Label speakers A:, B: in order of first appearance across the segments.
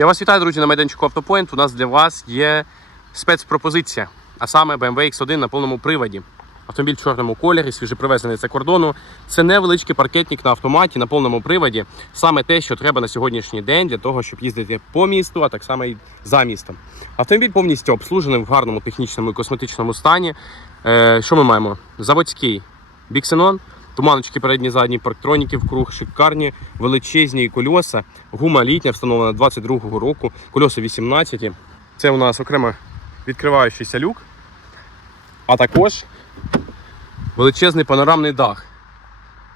A: Я вас вітаю, друзі, на майданчику Автопоінт. У нас для вас є спецпропозиція, а саме BMW X1 на повному приводі. Автомобіль в чорному кольорі, свіжепривезений за кордону. Це невеличкий паркетник на автоматі на повному приводі. Саме те, що треба на сьогоднішній день для того, щоб їздити по місту, а так само і за містом. Автомобіль повністю обслужений в гарному технічному і косметичному стані. Е, що ми маємо? Заводський біксенон, туманочки передні, задні, парктроніки круг, шикарні, величезні кольоса. Гума літня встановлена 22-го року, кольоса 18. Це у нас окремо відкриваючийся люк, а також величезний панорамний дах.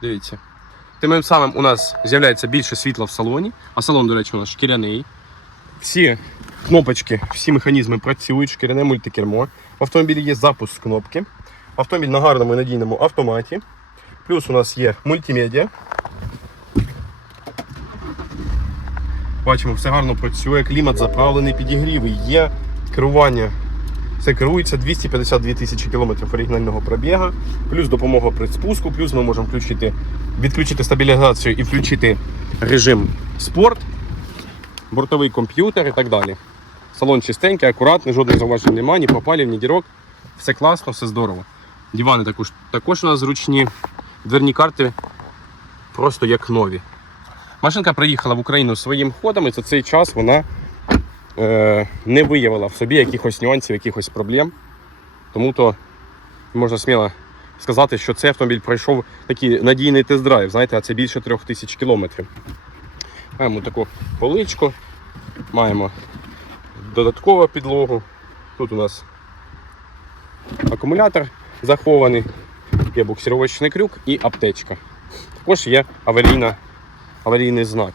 A: Дивіться. Тим самим у нас з'являється більше світла в салоні, а салон, до речі, у нас шкіряний. Всі кнопочки, всі механізми працюють, шкіряне мультикермо. В автомобілі є запуск кнопки. Автомобіль на гарному і надійному автоматі. Плюс у нас є мультимедіа. Бачимо, все гарно працює, клімат заправлений, підігріви є, керування. Це керується 252 тисячі кілометрів оригінального пробіга, плюс допомога при спуску, плюс ми можемо включити, відключити стабілізацію і включити режим спорт, бортовий комп'ютер і так далі. Салон чистенький, акуратний, жодних зауважень немає, ні пропалів, ні дірок. Все класно, все здорово. Дивани також, також у нас зручні. Дверні карти просто як нові. Машинка приїхала в Україну своїм ходом, і за цей час вона е, не виявила в собі якихось нюансів, якихось проблем. Тому то можна сміло сказати, що цей автомобіль пройшов такий надійний тест-драйв, знаєте, а це більше трьох тисяч кілометрів. Маємо таку поличку, маємо додаткову підлогу. Тут у нас акумулятор захований, є буксировочний крюк і аптечка. Також є аварійна, аварійний знак.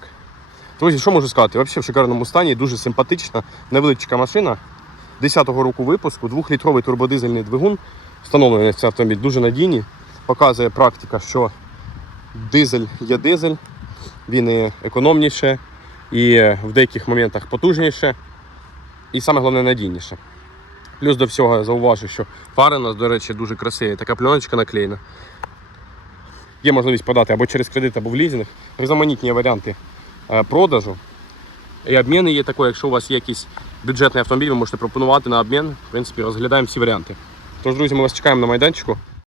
A: Друзі, що можу сказати? Взагалі в шикарному стані, дуже симпатична, невеличка машина. 10-го року випуску, 2-літровий турбодизельний двигун. Встановлений на цей автомобіль дуже надійний. Показує практика, що дизель є дизель, він і економніше, і в деяких моментах потужніше, і саме головне надійніше. Плюс до всього я зауважу, що фари у нас, до речі, дуже красиві. Така пленочка наклеєна. Є можливість подати або через кредит, або в лізинг. Різноманітні варіанти е, продажу. І обміни є такі, якщо у вас є якийсь бюджетний автомобіль, ви можете пропонувати на обмін. В принципі, розглядаємо всі варіанти. Тож, друзі, ми вас чекаємо на майданчику.